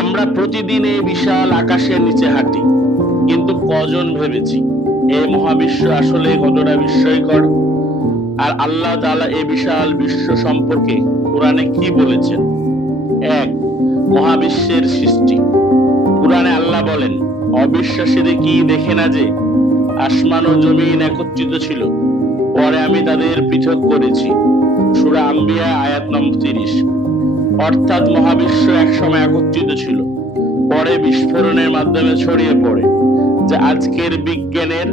আমরা প্রতিদিন এই বিশাল আকাশের নিচে হাঁটি, কিন্তু কজন ভেবেছি এই মহাবিশ্ব আসলে কতটা বিস্ময়কর? আর আল্লাহ তাআলা এই বিশাল বিশ্ব সম্পর্কে কোরআনে কি বলেছেন? এক, মহাবিশ্বের সৃষ্টি। কোরআনে আল্লাহ বলেন, অবিশ্বাসীরা কি দেখে না যে আসমান ও জমিন একত্রিত ছিল, পরে আমি তাদের পৃথক করেছি। সূরা আম্বিয়া আয়াত নম্বর 30। অর্থাৎ মহাবিশ্ব একসময় একত্রিত ছিল, পরে বিস্ফোরণের মাধ্যমে ছড়িয়ে পড়ে, যা আজকের বিজ্ঞানের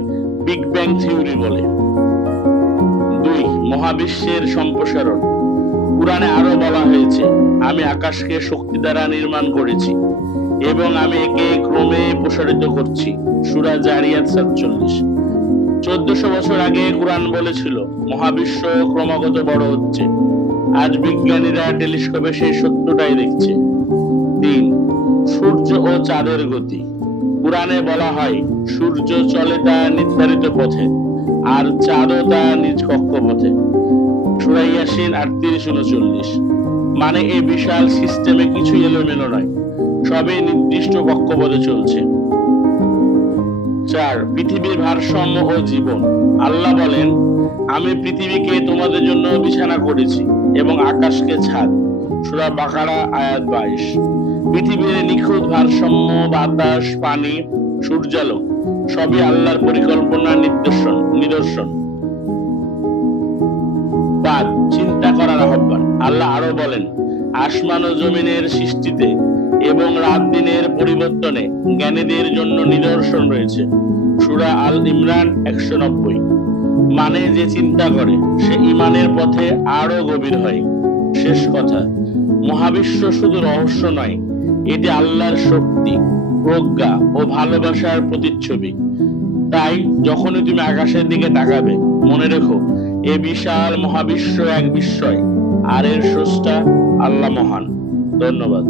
বিগ ব্যাং থিওরি বলে। দুই, মহাবিশ্বের সম্প্রসারণ। কুরআনে আরো বলা হয়েছে, আমি আকাশকে শক্তি দ্বারা নির্মাণ করেছি এবং আমি একে ক্রমে প্রসারিত করছি। সূরা জারিয়াত 47। 1400 বছর আগে কুরআন বলেছিল মহাবিশ্ব ক্রমাগত বড় হচ্ছে। আজ বিজ্ঞানীরা টেলিস্কোপে সেই সত্যটাই দেখছে। তিন, সূর্য ও চাঁদের গতি। কুরআনে বলা হয়, সূর্য চলে তার নির্ধারিত পথে, আর চাঁদও তার নিজ কক্ষপথে। সূরা ইয়াসিন 38-39। মানে এই বিশাল সিস্টেমে কিছু এলোমেলো নয়, সবই নির্দিষ্ট কক্ষপথে চলছে। চার, পৃথিবীর ভারসাম্য ও জীবন। আল্লাহ বলেন, আমি পৃথিবীকে তোমাদের জন্য বিছানা করেছি এবং আকাশকে ছাদ। সূরা বাকারা আয়াত 22। পৃথিবীর নিখুঁত ভারসাম্য, বাতাস, পানি, সূর্যালোক সবই আল্লাহর পরিকল্পনার নিদর্শন। পাঁচ, চিন্তা করার আহ্বান। আল্লাহ আরো বলেন, আসমান ও জমিনের সৃষ্টিতে এবং রাত দিনের পরিবর্তনে জ্ঞানীদের জন্য নিদর্শন রয়েছে। সূরা আল ইমরান 190। মানে যে চিন্তা করে সে ঈমানের পথে আরো গভীর হয়। শেষ কথা, মহাবিশ্ব শুধু রহস্য নয়, এটি আল্লাহর শক্তি, প্রজ্ঞা ও ভালোবাসার প্রতিচ্ছবি। তাই যখনই তুমি আকাশের দিকে তাকাবে, মনে রেখো এ বিশাল মহাবিশ্ব এক বিস্ময়, আর এর স্রষ্টা আল্লাহ মহান। ধন্যবাদ।